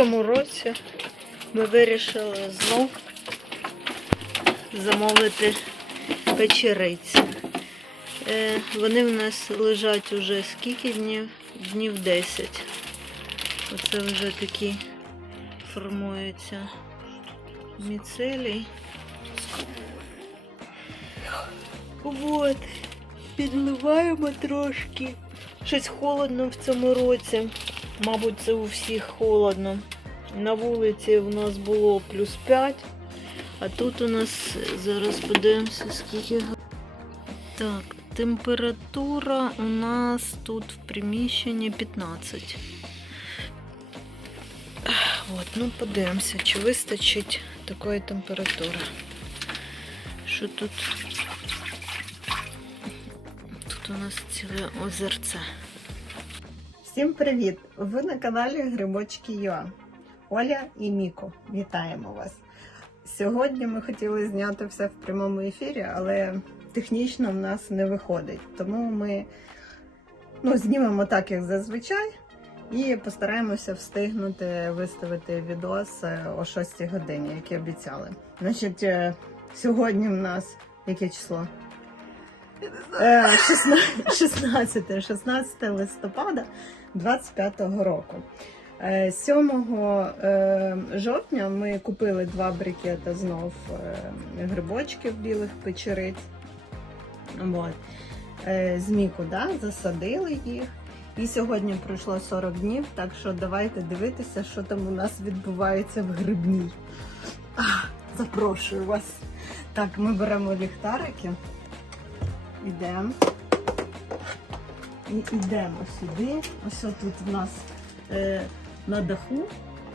цьому році ми вирішили знов замовити печериці. Е, Вони в нас лежать уже скільки днів? Днів 10. Оце вже такі формуються міцелій. Вот. Підливаємо трошки. Щось холодно в цьому році. Мабуть, це у всіх холодно. На вулиці у нас було плюс 5, а тут у нас зараз подивимося, скільки. Так, температура у нас тут в приміщенні 15. От, ну подивимося, чи вистачить такої температури. Що тут? Тут у нас ціле озерце. Всім привіт! Ви на каналі Грибочки Юа. Оля і Міко, вітаємо вас. Сьогодні ми хотіли зняти все в прямому ефірі, але технічно в нас не виходить. Тому ми ну, знімемо так, як зазвичай, і постараємося встигнути виставити відос е, о 6 годині, як і обіцяли. Значить, е, сьогодні в нас яке число? Е, 16, 16, 16 листопада 25-го року. Е, 7 е, жовтня ми купили два брикети знов е, грибочків білих печериць. Вот. Е, З міку, да, засадили їх. І сьогодні пройшло 40 днів, так що давайте дивитися, що там у нас відбувається в грибній. А, запрошую вас. Так, ми беремо ліхтарики. Ідемо. І йдемо сюди. Ось тут в нас е, на даху,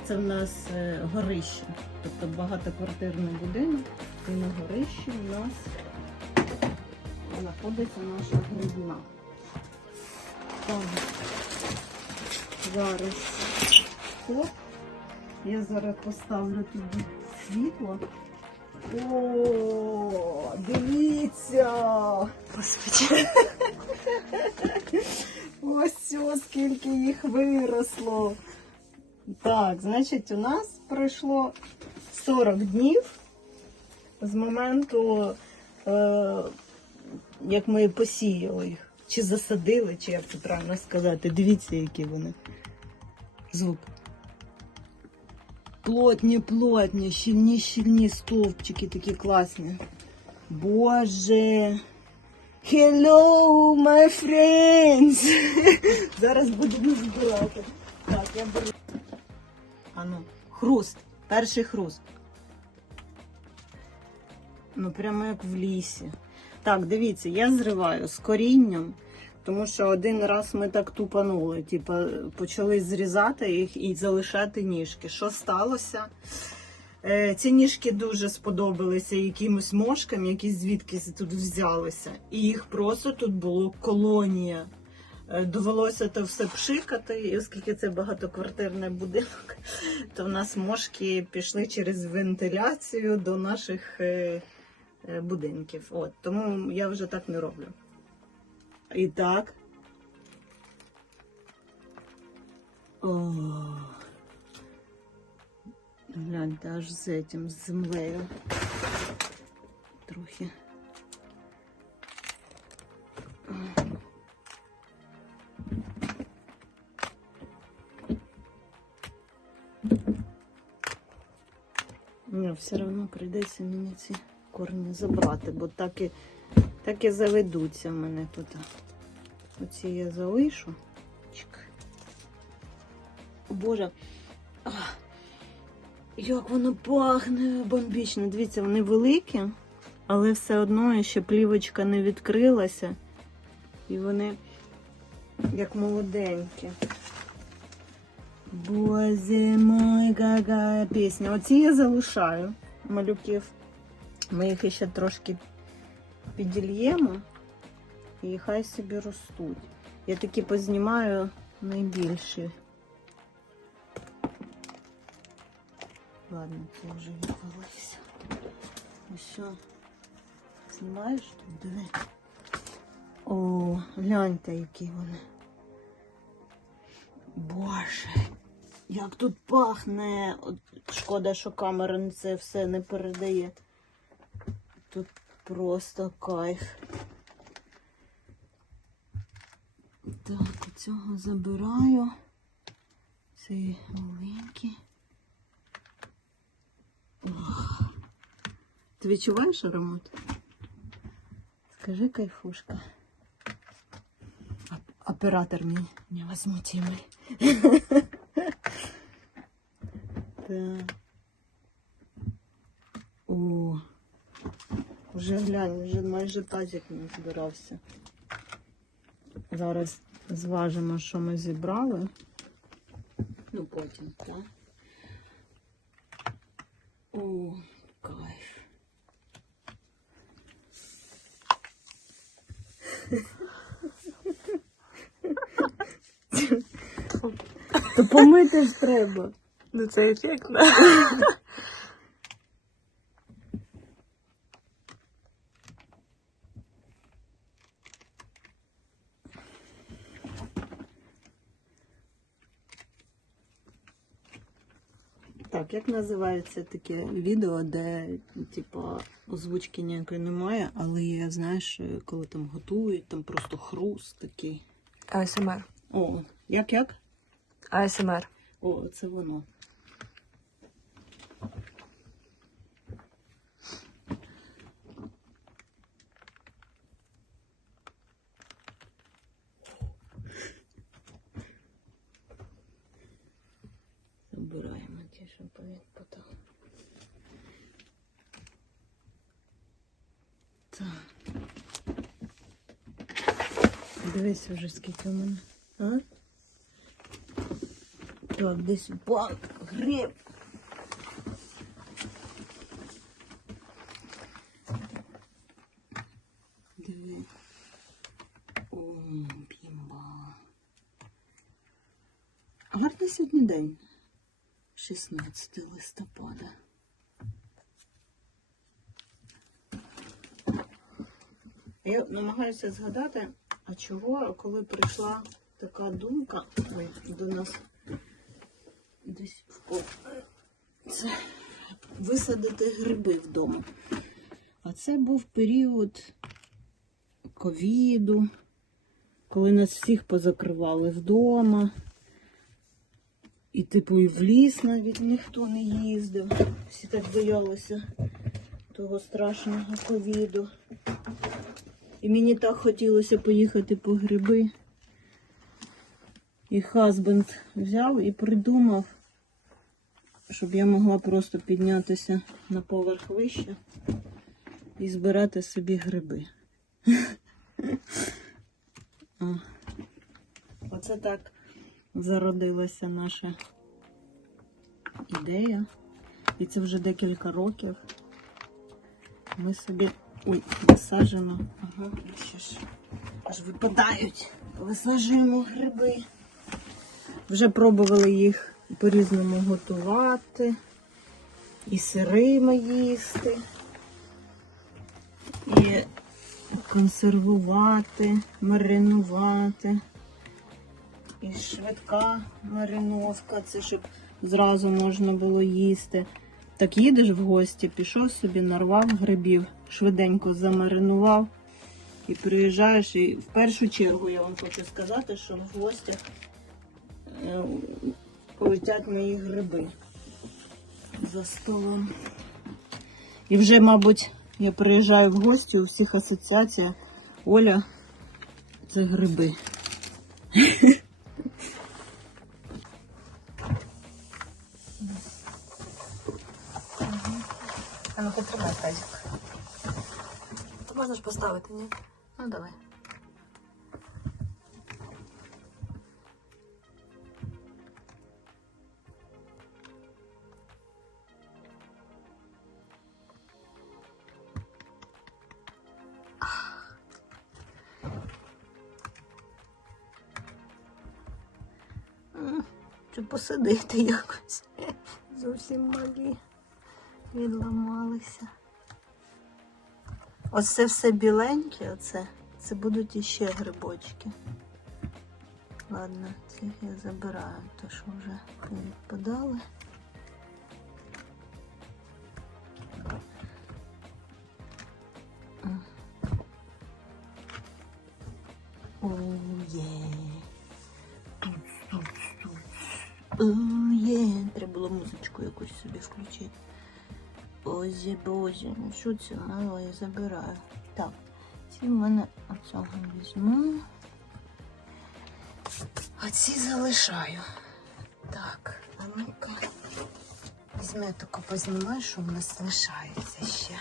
це в нас е, горище. Тобто багатоквартирний будинок. І на горищі у нас знаходиться наша грибна. Так. Зараз. Оп. Я зараз поставлю туди світло. О, дивіться! Господи. Ось ось скільки їх виросло. Так, значить, у нас пройшло 40 днів з моменту, е, як ми посіяли їх. Чи засадили, чи як це правильно сказати. Дивіться, які вони. Звук. Плотні, плотні, щільні, щільні стовпчики такі класні. Боже. Hello, my friends! Зараз будемо збирати. Так, я беру. Ану, хруст. Перший хруст. Ну, прямо як в лісі. Так, дивіться, я зриваю з корінням, тому що один раз ми так тупанули. Типа, почали зрізати їх і залишати ніжки. Що сталося? Е, Ці ніжки дуже сподобалися якимось мошкам, які звідкись тут взялися. І їх просто тут було колонія. Е, Довелося це все пшикати, і оскільки це багатоквартирний будинок, то в нас мошки пішли через вентиляцію до наших е, е, будинків. От, тому я вже так не роблю. І так. Гляньте, аж з этим, з землею. Трохи. Ні, все одно прийдеться мені ці корні забрати, бо так і, так і заведуться в мене тут. Оці я залишу. О, Боже. Ах. Як воно пахне бомбічно. Дивіться, вони великі, але все одно ще плівочка не відкрилася. І вони як молоденькі. Боже мой, какая пісня. Оці я залишаю малюків. Ми їх ще трошки підільємо і хай собі ростуть. Я такі познімаю найбільші. Ладно, це вже відбулося. Ну що, знімаєш тут? Диви. О, гляньте, які вони. Боже. Як тут пахне. От Шкода, що камера це все не передає. Тут просто кайф. Так, цього забираю. Цей маленький. Ох. Ти відчуваєш аромат? Скажи, кайфушка. Оп- Оператор мій невозмутимый. Так. О, вже глянь, вже тазик не збирався. Зараз зважимо, що ми зібрали. Ну, потім, так? О, кайф. То помити ж треба. Ну це ефектно. Так, як називається таке відео, де, типу, озвучки ніякої немає, але є, знаєш, коли там готують, там просто хруст такий. АСМР. О, як як? АСМР. О, це воно. Забираємо ті, що повідпадали. Так. Дивись вже скільки у мене. А? Так, десь банк, гриб. Диви. О, бімба. Гарний сьогодні день. 16 листопада. Я намагаюся згадати, а чого, коли прийшла така думка ой, до нас десь в. Це висадити гриби вдома. А це був період ковіду, коли нас всіх позакривали вдома. І, типу, і в ліс навіть ніхто не їздив. Всі так боялися того страшного ковіду. І мені так хотілося поїхати по гриби. І хазбенд взяв і придумав, щоб я могла просто піднятися на поверх вище і збирати собі гриби. Оце так зародилася наша ідея. І це вже декілька років. Ми собі ой, висаджуємо. Ага, аж випадають. Висаджуємо гриби. Вже пробували їх по-різному готувати, і сирими їсти, і консервувати, маринувати. І швидка мариновка, це щоб зразу можна було їсти. Так їдеш в гості, пішов собі, нарвав грибів, швиденько замаринував і приїжджаєш. І в першу чергу я вам хочу сказати, що в гостях е, летять мої гриби за столом. І вже, мабуть, я приїжджаю в гості, у всіх асоціація Оля це гриби. А ну потримай тазик. То можна ж поставити, ні? Ну, давай. Чи посидити якось? Зовсім малі. Відламалися. Ось це все біленьке, оце. Це будуть іще грибочки. Ладно, це я забираю, то що вже подали. Оу є. Туц, туц, туц. Оу є. Треба було музичку якусь собі включити. Бозі, бозі, ну що це мало, я забираю. Так, ці в мене оцього візьму. А ці залишаю. Так, а ну-ка. Візьми таку познімай, що в нас лишається ще.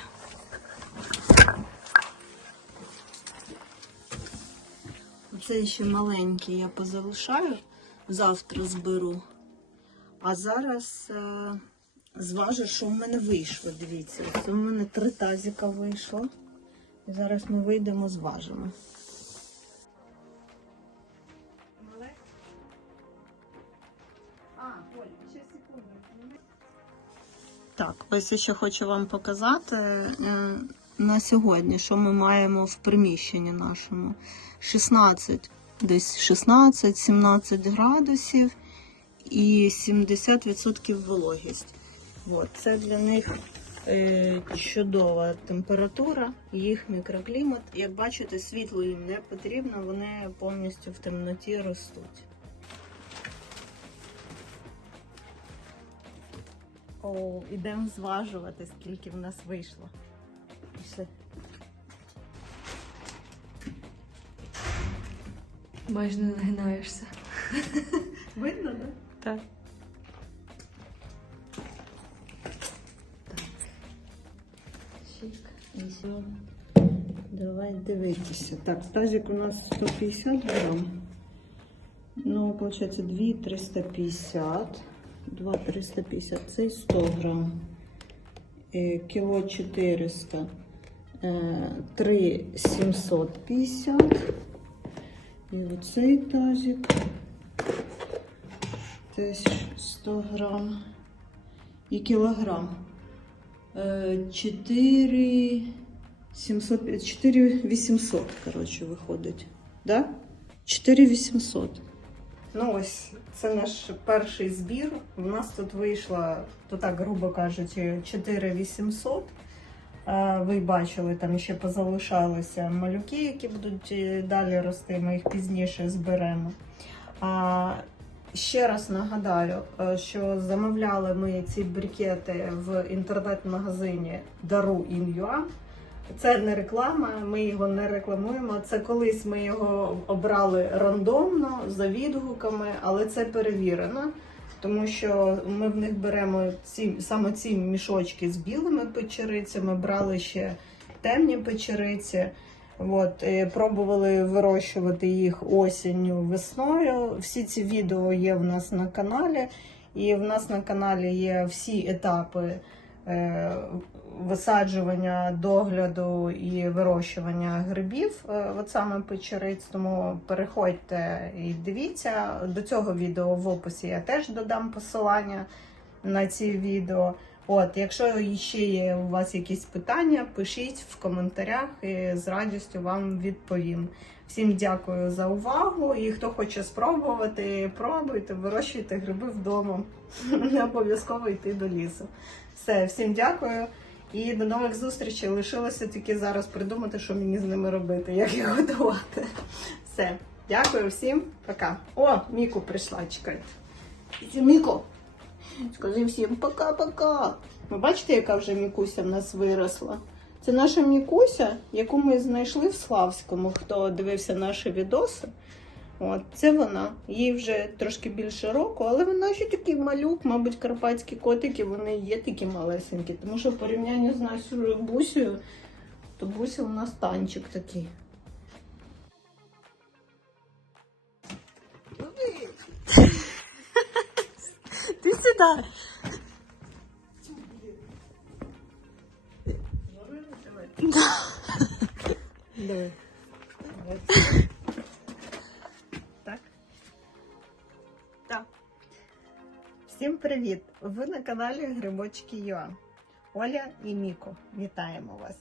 Оце ще маленький я позалишаю, завтра зберу. А зараз е, зважу, що в мене вийшло. Дивіться, це в мене три тазіка вийшло. І зараз ми вийдемо, зважимо. Так, ось я ще хочу вам показати е, на сьогодні, що ми маємо в приміщенні нашому. 16, десь 16-17 градусів і 70% вологість. От, це для них е, чудова температура, їх мікроклімат. Як бачите, світло їм не потрібно, вони повністю в темноті ростуть. О, ідемо зважувати, скільки в нас вийшло. Пішли. Майже не нагинаєшся. Видно, так? Так. Давай дивитися. Так, тазик у нас 150 грам. Ну, виходить, 2 350. 2 350, це 100 грам. Е, Кіло 400. Е, 3 750. І оцей тазик. Теж 100 грам. І кілограм. Е, 4 700, 4 800, коротше, виходить. Да? 4 800. Ну ось це наш перший збір. У нас тут вийшло, то так грубо кажучи, 4800. Е, Ви бачили, там ще позалишалися малюки, які будуть е, далі рости. Ми їх пізніше зберемо. А ще раз нагадаю, е, що замовляли ми ці брикети в інтернет-магазині Дару.in.ua. Це не реклама, ми його не рекламуємо. Це колись ми його обрали рандомно за відгуками, але це перевірено, тому що ми в них беремо ці саме ці мішочки з білими печерицями, брали ще темні печериці. От, пробували вирощувати їх осінню, весною. Всі ці відео є в нас на каналі, і в нас на каналі є всі етапи е, висаджування, догляду і вирощування грибів, е, от саме печериць. Тому переходьте і дивіться. До цього відео в описі я теж додам посилання на ці відео. От, якщо ще є у вас якісь питання, пишіть в коментарях і з радістю вам відповім. Всім дякую за увагу. І хто хоче спробувати, пробуйте, вирощуйте гриби вдома. Не обов'язково йти до лісу. Все, всім дякую. І до нових зустрічей. Лишилося тільки зараз придумати, що мені з ними робити, як їх готувати. Все, дякую всім, пока. О, Міку прийшла, чекайте. Міко, скажи всім пока-пока. Ви бачите, яка вже Мікуся в нас виросла? Це наша Мікуся, яку ми знайшли в Славському, хто дивився наші відоси. От, це вона. Їй вже трошки більше року, але вона ще такий малюк, мабуть, карпатські котики, вони є такі малесенькі. Тому що в порівнянні з нашою бусею, то буся у нас танчик такий. Ти сюди. Давай. Привіт! Ви на каналі Грибочки Йоа. Оля і Міко. Вітаємо вас!